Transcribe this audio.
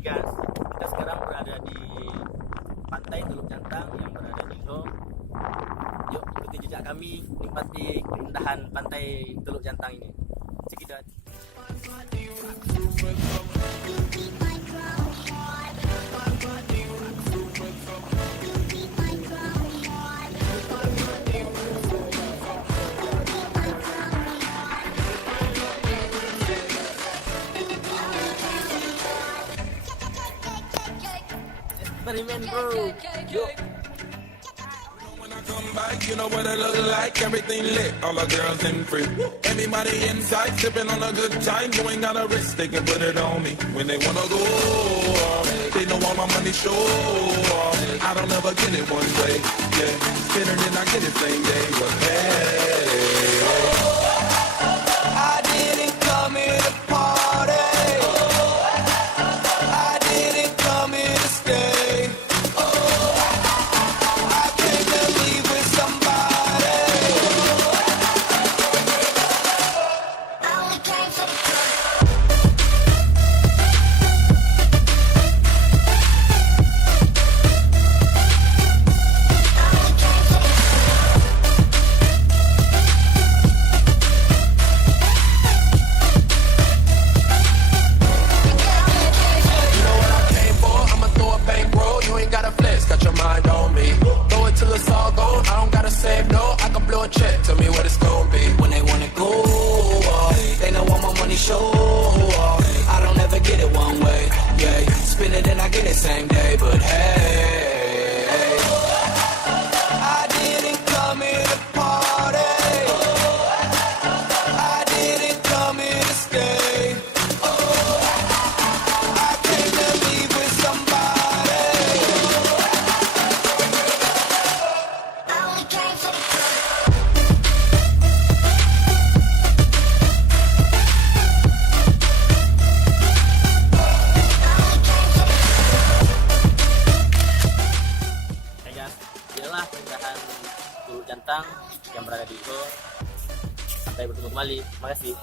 Hai guys, kita sekarang berada di pantai Teluk Jantang yang berada di Ipoh. Yuk ikuti jejak kami nikmati keindahan pantai Teluk Jantang ini. Check it out. Experiment bro. Yuk. When I come back, you know what I look like. Everything lit, all the girls in free. Everybody inside, sipping on a good time. You ain't got a risk, they can put it on me. When they wanna go, they know all my money show. I don't ever get it one way, yeah. Spin it and I get it same day, but hey. I didn't come here to party. I didn't come here to stay. Check, tell me what it's gonna be. When they wanna go, they know all my money show. I don't ever get it one way, yeah. Spin it and I get it same day, but hey, I didn't come here to party. I didn't come here to stay. I came to leave with somebody. I only came for the inilah keindahan Teluk Jantang yang berada di Ipoh. Sampai bertemu kembali. Terima kasih.